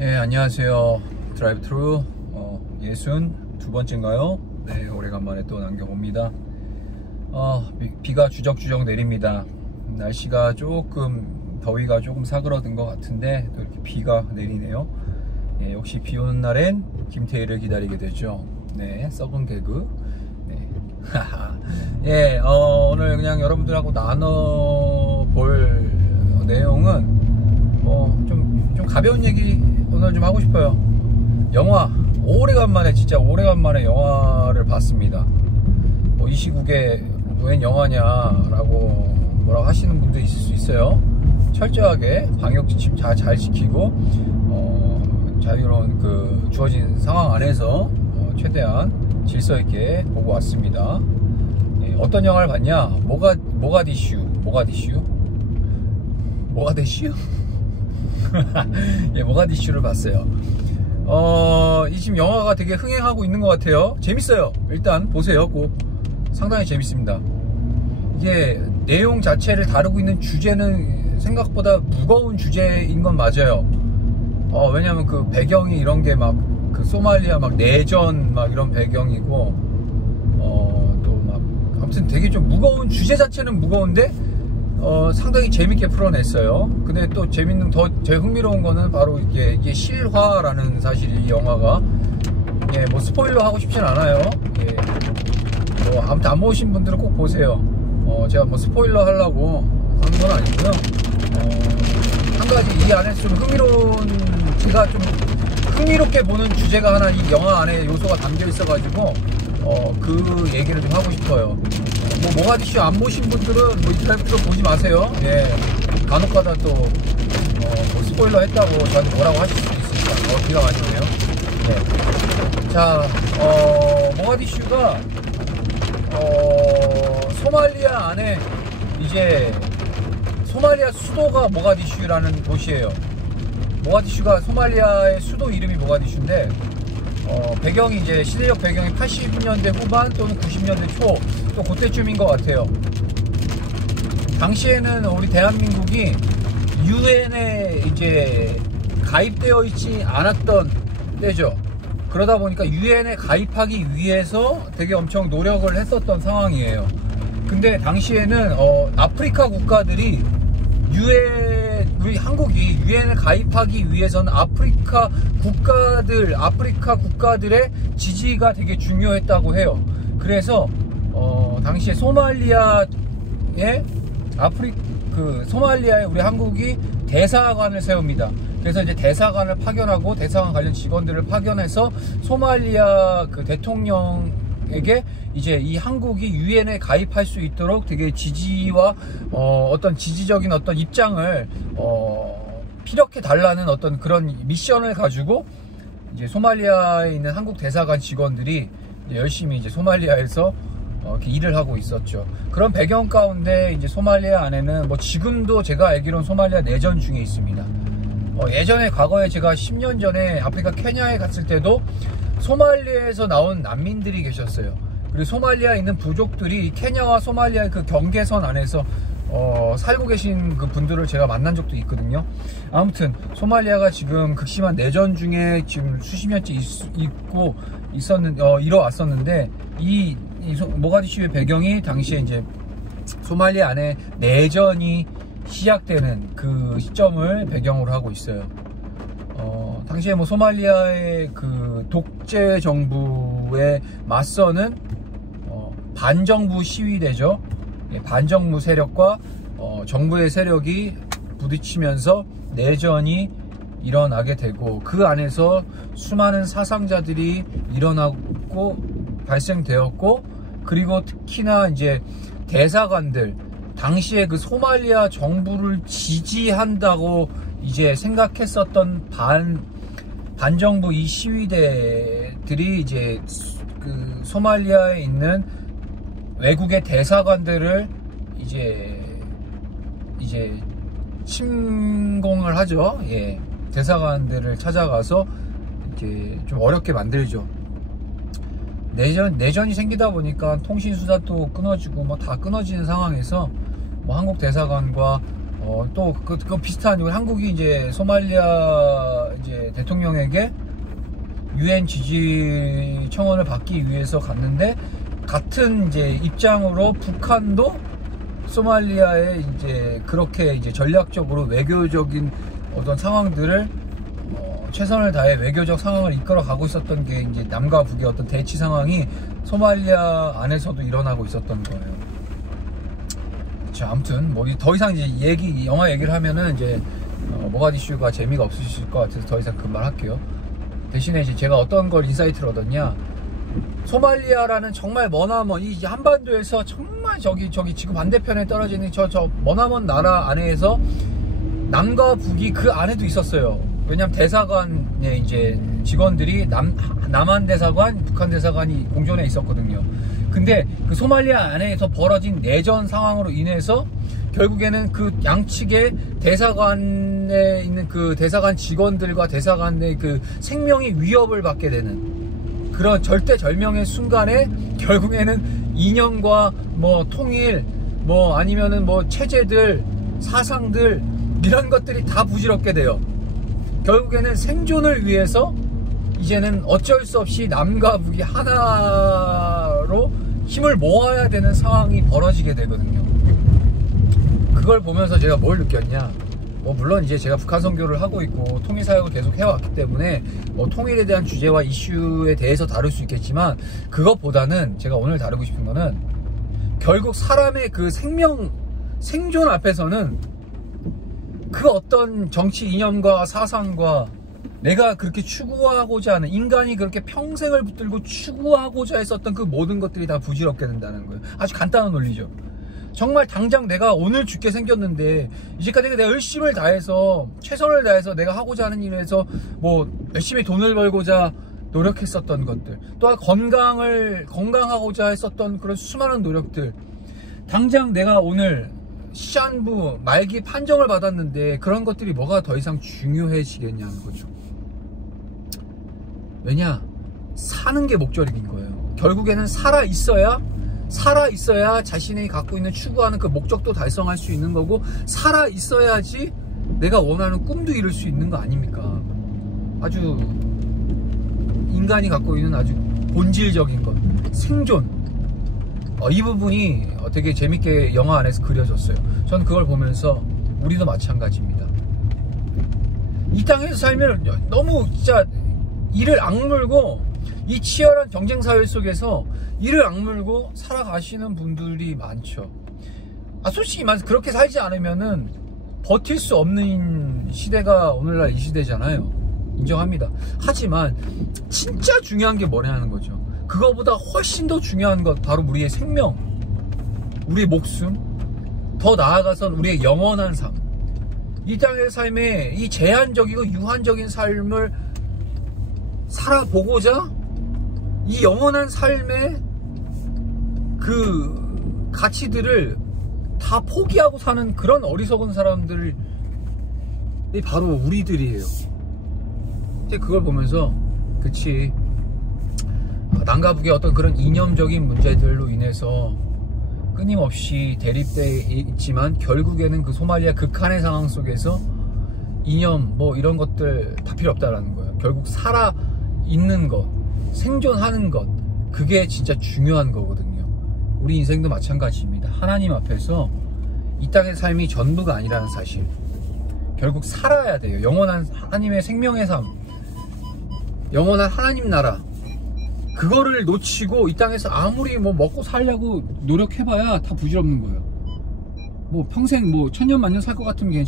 예, 안녕하세요. 드라이브 트루 62번째인가요? 네, 오래간만에 또 남겨봅니다. 비가 주적주적 내립니다. 날씨가 조금 더위가 조금 사그러든 것 같은데 또 이렇게 비가 내리네요. 예, 역시 비 오는 날엔 김태희를 기다리게 되죠. 네, 썩은 개그. 네. 예, 오늘 그냥 여러분들하고 나눠볼 내용은 좀 가벼운 얘기 오늘 좀 하고 싶어요. 영화, 진짜 오래간만에 영화를 봤습니다. 이 시국에 웬 영화냐라고 뭐라고 하시는 분도 있을 수 있어요. 철저하게 방역지침 잘 지키고 자유로운 그 주어진 상황 안에서 최대한 질서 있게 보고 왔습니다. 예, 어떤 영화를 봤냐? 모가디슈? 예, 모가디슈를 봤어요. 지금 영화가 되게 흥행하고 있는 것 같아요. 재밌어요. 일단 보세요. 꼭 상당히 재밌습니다. 이게 내용 자체를 다루고 있는 주제는 생각보다 무거운 주제인 건 맞아요. 왜냐면 그 배경이 이런 게 막 그 소말리아 막 내전 막 이런 배경이고 또 막 아무튼 되게 좀 무거운 주제 자체는 무거운데 상당히 재밌게 풀어냈어요. 근데 또 재밌는 제 흥미로운 거는 바로 이게 실화라는 사실 이 영화가 예, 뭐 스포일러 하고 싶진 않아요. 예, 아무튼 안 보신 분들은 꼭 보세요. 제가 뭐 스포일러 하려고 하는 건 아니고요. 한 가지 이 안에서 좀 제가 좀 흥미롭게 보는 주제가 하나 이 영화 안에 요소가 담겨 있어가지고 그 얘기를 좀 하고 싶어요. 모가디슈 안 보신 분들은 이 드라이브로 보지 마세요. 예, 간혹가다 또 스포일러 했다고 저한테 뭐라고 하실 수도 있으니까 비가 많이 오네요. 네. 자, 모가디슈가 소말리아 안에 이제 소말리아 수도가 모가디슈라는 도시예요. 모가디슈가 소말리아의 수도 이름이 모가디슈인데 배경이 이제 시대적 배경이 80년대 후반 또는 90년대 초 또 그때쯤인 것 같아요. 당시에는 우리 대한민국이 유엔에 이제 가입되어 있지 않았던 때죠. 그러다 보니까 유엔에 가입하기 위해서 되게 엄청 노력을 했었던 상황이에요. 근데 당시에는 아프리카 국가들이 우리 한국이 유엔에 가입하기 위해서는 아프리카 국가들의 지지가 되게 중요했다고 해요. 그래서 당시에 소말리아에 우리 한국이 대사관을 세웁니다. 그래서 이제 대사관을 파견하고 대사관 관련 직원들을 파견해서 소말리아 그 대통령에게 이제 이 한국이 유엔에 가입할 수 있도록 되게 지지와 어떤 지지적인 어떤 입장을 피력해 달라는 어떤 그런 미션을 가지고 이제 소말리아에 있는 한국 대사관 직원들이 이제 열심히 이제 소말리아에서 이렇게 일을 하고 있었죠. 그런 배경 가운데 이제 소말리아 안에는 지금도 제가 알기로는 소말리아 내전 중에 있습니다. 예전에 과거에 제가 10년 전에 아프리카 케냐에 갔을 때도 소말리아에서 나온 난민들이 계셨어요. 그리고 소말리아에 있는 부족들이 케냐와 소말리아의 그 경계선 안에서 살고 계신 그 분들을 제가 만난 적도 있거든요. 아무튼 소말리아가 지금 극심한 내전 중에 지금 수십 년째 이뤄왔었는데 이 모가디슈의 배경이 당시에 이제 소말리아 안에 내전이 시작되는 그 시점을 배경으로 하고 있어요. 당시에 소말리아의 그 독재 정부에 맞서는 반정부 시위대죠. 반정부 세력과 정부의 세력이 부딪히면서 내전이 일어나게 되고 그 안에서 수많은 사상자들이 발생되었고 그리고 특히나 이제 대사관들 당시에 그 소말리아 정부를 지지한다고 이제 생각했었던 반정부 이 시위대들이 이제 그 소말리아에 있는 외국의 대사관들을 이제 침공을 하죠. 예, 대사관들을 찾아가서 이렇게 좀 어렵게 만들죠. 내전이 생기다 보니까 통신 수단도 끊어지고 다 끊어지는 상황에서 한국 대사관과 또 그 비슷한 한국이 이제 소말리아 이제 이제 대통령에게 UN 지지 청원을 받기 위해서 갔는데, 같은 이제 입장으로 북한도 소말리아에 이제 그렇게 이제 전략적으로 외교적인 어떤 상황들을 최선을 다해 외교적 상황을 이끌어 가고 있었던 게 이제 남과 북의 어떤 대치 상황이 소말리아 안에서도 일어나고 있었던 거예요. 자, 아무튼 뭐 더 이상 이제 영화 얘기를 하면은 이제 모가디슈가 재미가 없으실 것 같아서 더 이상 그만할게요. 대신에 이제 제가 어떤 걸 인사이트를 얻었냐, 소말리아라는 정말 머나먼 이 한반도에서 정말 저기 지구 반대편에 떨어지는 저 머나먼 나라 안에서 남과 북이 그 안에도 있었어요. 왜냐면 대사관에 이제 직원들이 남한 대사관, 북한 대사관이 공존해 있었거든요. 근데 그 소말리아 안에서 벌어진 내전 상황으로 인해서 결국에는 그 양측의 대사관에 있는 그 대사관 직원들과 대사관의 그 생명이 위협을 받게 되는 그런 절대절명의 순간에 결국에는 이념과 뭐 통일, 뭐 아니면은 뭐 체제들, 사상들 이런 것들이 다 부질없게 돼요. 결국에는 생존을 위해서 이제는 어쩔 수 없이 남과 북이 하나로 힘을 모아야 되는 상황이 벌어지게 되거든요. 그걸 보면서 제가 뭘 느꼈냐, 뭐 물론 이제 제가 북한 선교를 하고 있고 통일사역을 계속 해왔기 때문에 뭐 통일에 대한 주제와 이슈에 대해서 다룰 수 있겠지만, 그것보다는 제가 오늘 다루고 싶은 거는 결국 사람의 그 생존 앞에서는 그 어떤 정치 이념과 사상과 내가 그렇게 추구하고자 하는, 인간이 그렇게 평생을 붙들고 추구하고자 했었던 그 모든 것들이 다 부질없게 된다는 거예요. 아주 간단한 논리죠. 정말 당장 내가 오늘 죽게 생겼는데 이제까지 내가 열심을 다해서 최선을 다해서 내가 하고자 하는 일에서 뭐 열심히 돈을 벌고자 노력했었던 것들, 또한 건강하고자 했었던 그런 수많은 노력들, 당장 내가 오늘 시한부 말기 판정을 받았는데 그런 것들이 뭐가 더 이상 중요해지겠냐는 거죠. 왜냐? 사는 게 목적인 거예요. 결국에는 살아 있어야 자신이 갖고 있는 추구하는 그 목적도 달성할 수 있는 거고, 살아 있어야지 내가 원하는 꿈도 이룰 수 있는 거 아닙니까? 아주 인간이 갖고 있는 아주 본질적인 것, 생존. 이 부분이 되게 재밌게 영화 안에서 그려졌어요. 전 그걸 보면서 우리도 마찬가지입니다. 이 땅에서 살면 너무 진짜 이를 악물고, 이 치열한 경쟁 사회 속에서 이를 악물고 살아가시는 분들이 많죠. 솔직히 말해서 그렇게 살지 않으면은 버틸 수 없는 시대가 오늘날 이 시대잖아요. 인정합니다. 하지만 진짜 중요한 게 뭐냐는 거죠. 그거보다 훨씬 더 중요한 것, 바로 우리의 생명, 우리의 목숨, 더 나아가선 우리의 영원한 삶, 이 땅의 삶에 이 제한적이고 유한적인 삶을 살아보고자 이 영원한 삶의 그 가치들을 다 포기하고 사는 그런 어리석은 사람들이 바로 우리들이에요. 그걸 보면서 그치, 남과 북의 어떤 그런 이념적인 문제들로 인해서 끊임없이 대립돼 있지만, 결국에는 그 소말리아 극한의 상황 속에서 이념 뭐 이런 것들 다 필요 없다라는 거예요. 결국 살아 있는 것, 생존하는 것, 그게 진짜 중요한 거거든요. 우리 인생도 마찬가지입니다. 하나님 앞에서 이 땅의 삶이 전부가 아니라는 사실, 결국 살아야 돼요. 영원한 하나님의 생명의 삶, 영원한 하나님 나라, 그거를 놓치고 이 땅에서 아무리 뭐 먹고 살려고 노력해봐야 다 부질없는 거예요. 뭐 평생 뭐 천년 만년 살 것 같으면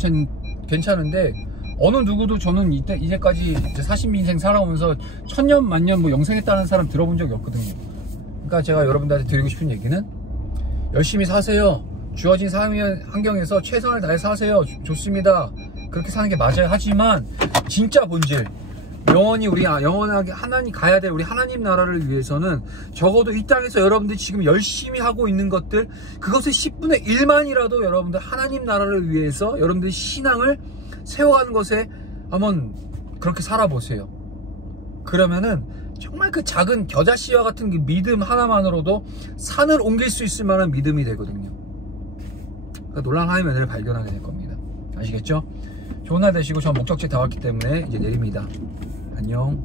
괜찮은데, 어느 누구도 저는 이제까지 40인생 살아오면서 천년 만년 뭐 영생했다는 사람 들어본 적이 없거든요. 그러니까 제가 여러분들한테 드리고 싶은 얘기는, 열심히 사세요. 주어진 삶의 환경에서 최선을 다해 사세요. 좋습니다. 그렇게 사는 게 맞아요. 하지만 진짜 본질, 영원히 영원하게 하나님 가야 될 우리 하나님 나라를 위해서는 적어도 이 땅에서 여러분들이 지금 열심히 하고 있는 것들, 그것의 10분의 1만이라도 여러분들 하나님 나라를 위해서 여러분들의 신앙을 세워가는 것에 한번 그렇게 살아보세요. 그러면은 정말 그 작은 겨자씨와 같은 그 믿음 하나만으로도 산을 옮길 수 있을 만한 믿음이 되거든요. 그러니까 놀라운 하나님의 은혜를 발견하게 될 겁니다. 아시겠죠? 좋은 날 되시고 전 목적지 다 왔기 때문에 이제 내립니다. 안녕.